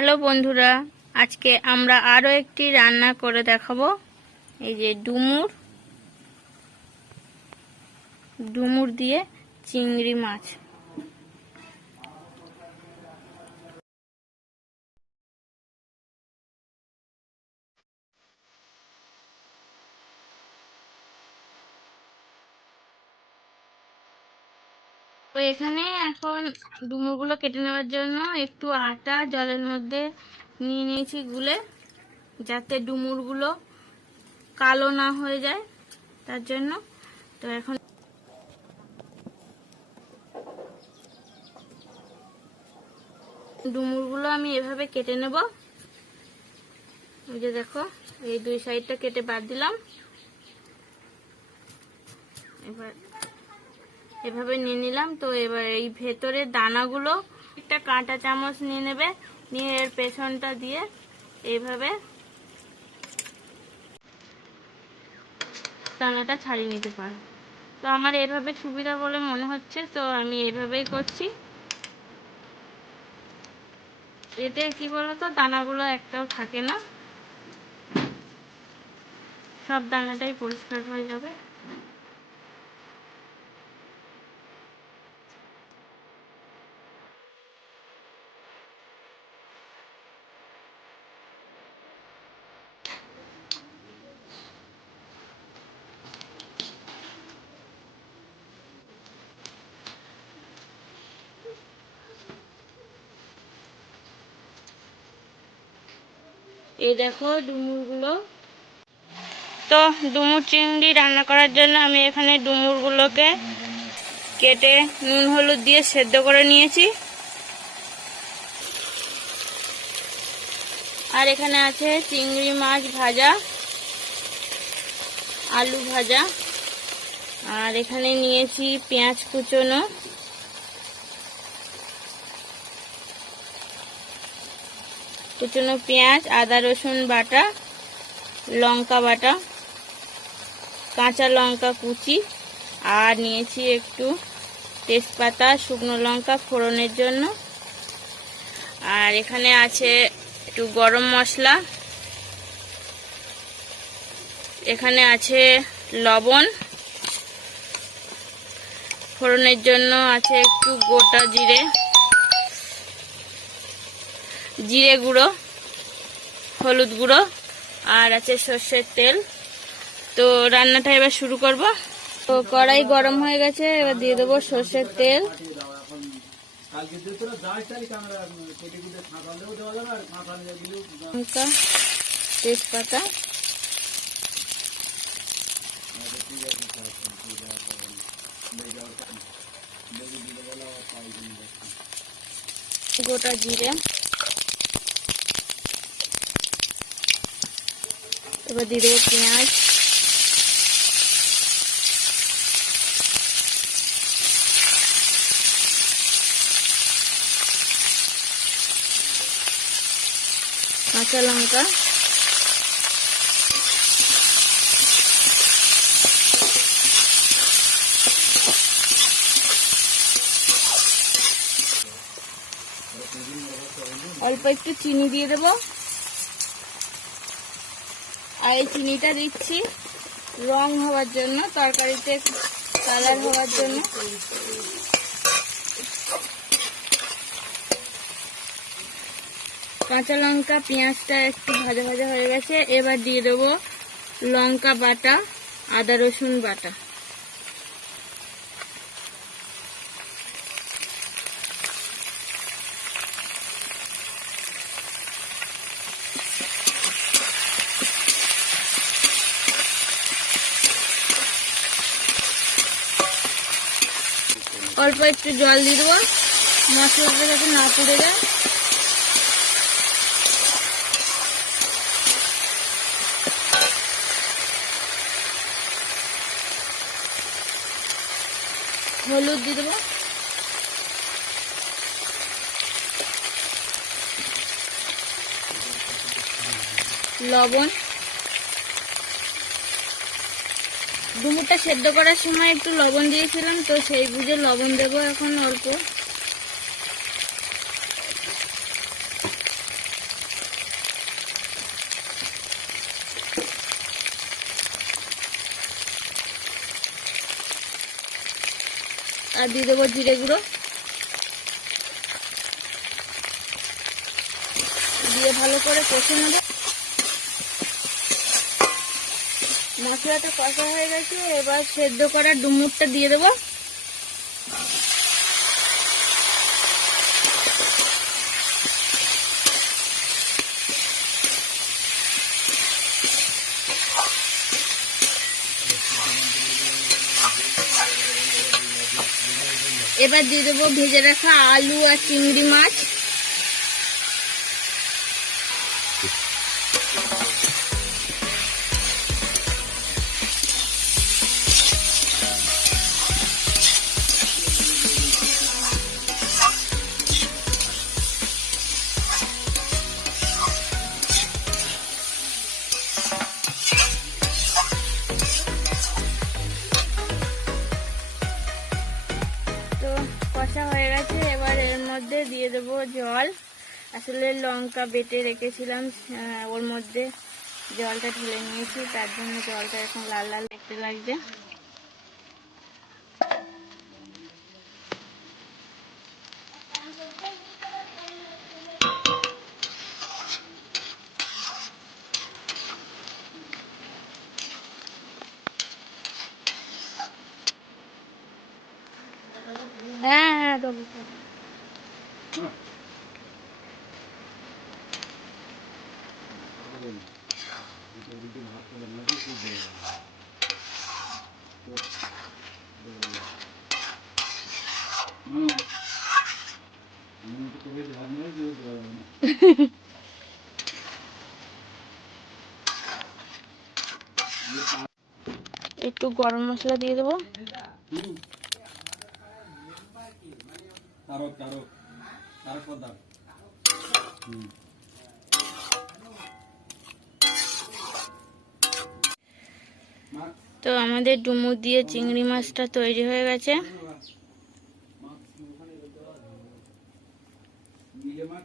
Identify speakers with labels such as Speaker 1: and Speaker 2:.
Speaker 1: Hello বন্ধুরা, আজকে আমরা আরও একটি রান্না করে দেখাবো। এই যে ডুমুর ডুমুর দিয়ে চিংড়ি মাছ। তো এখানে এখন ডুমুরগুলো কেটে নেওয়ার জন্য একটু আটা জলের মধ্যে নিয়ে নিয়েছি গুলে, যাতে ডুমুরগুলো কালো না হয়ে যায়, তার জন্য। তো এখন ডুমুরগুলো আমি এভাবে কেটে নেব। এই যে দেখো, এই দুই সাইডটা কেটে বাদ দিলাম। এবার এভাবে নিয়ে নিলাম। তো এবার এই ভেতরে দানাগুলো, একটা কাঁটা চামচ নিয়ে নেবে। নিয়ে এর পেছনটা দিয়ে এইভাবে দানাটা ছাড়িয়ে নিতে পারো। তো আমার এভাবে সুবিধা বলে মনে হচ্ছে, তো আমি এভাবেই করছি। এতে কি বলতো, দানাগুলো একটাও থাকে না। সব দানাটাই পরিষ্কার হয়ে যাবে। এই দেখো ডুমুরগুলো। তো ডুমুর চিংড়ি রান্না করার জন্য আমি এখানে ডুমুরগুলোকে কেটে নুন, হলুদ দিয়ে সেদ্ধ করে নিয়েছি। আর এখানে আছে চিংড়ি মাছ ভাজা, আলু ভাজা। আর এখানে নিয়েছি পেঁয়াজ কুচোনো। কুচনো পেঁয়াজ, আদা রসুন বাটা, লঙ্কা বাটা, কাঁচা লঙ্কা কুচি, আর নিয়েছি একটু তেজপাতা, শুকনো লঙ্কা ফোড়নের জন্য। আর এখানে আছে একটু গরম মশলা। এখানে আছে লবণ। ফোড়নের জন্য আছে একটু গোটা জিরে। জিরে গুঁড়ো, হলুদ গুঁড়ো আর আছে সর্ষের তেল। তো রান্নাটা এবার শুরু করব। তো কড়াই গরম হয়ে গেছে, এবার দিয়ে দেবো সর্ষের তেল। লঙ্কা, তেজপাতা। গোটা জিরে। এবার দিয়ে দেবো পেঁয়াজ। কাঁচা লঙ্কা। অল্প একটু চিনি দিয়ে দেবো। আর এই চিনিটা দিচ্ছি। রং হওয়ার জন্য, তরকারিতে কালার হওয়ার জন্য। কাঁচা লঙ্কা, পেঁয়াজটা একটু ভাজা ভাজা হয়ে গেছে। এবার দিয়ে দেবো লঙ্কা বাটা, আদা রসুন বাটা। অল্প একটু জল দিয়ে দেবো। মশলাটা যাতে না পুড়ে যায়। হলুদ দিয়ে দেবো। লবণ। ডুমুরটা সেদ্ধ করার সময় একটু লবণ দিয়েছিলাম, তো সেই বুঝে লবণ দেব এখন অল্প। আর দিয়ে দেবো জিরে গুঁড়ো। দিয়ে ভালো করে কষে নেব। মশলাটা কষা হয়ে গেছে, এবার সেদ্ধ করা ডুমুরটা দিয়ে দেবো। এবার দিয়ে দেবো ভেজে রাখা আলু আর চিংড়ি মাছ। জল। আসলে লঙ্কা বেটে রেখেছিলাম ওর মধ্যে জলটা ঢেলে নিয়েছি, তার জন্য জলটা এখন লাল লাল দেখতে লাগছে হ্যাঁ হ্যাঁ একটু গরম মশলা দিয়ে দেবো।
Speaker 2: তারক তারক তারক
Speaker 1: তো আমাদের ডুমু দিয়ে চিংড়ি মাছটা তৈরি হয়ে গেছে
Speaker 2: মাছ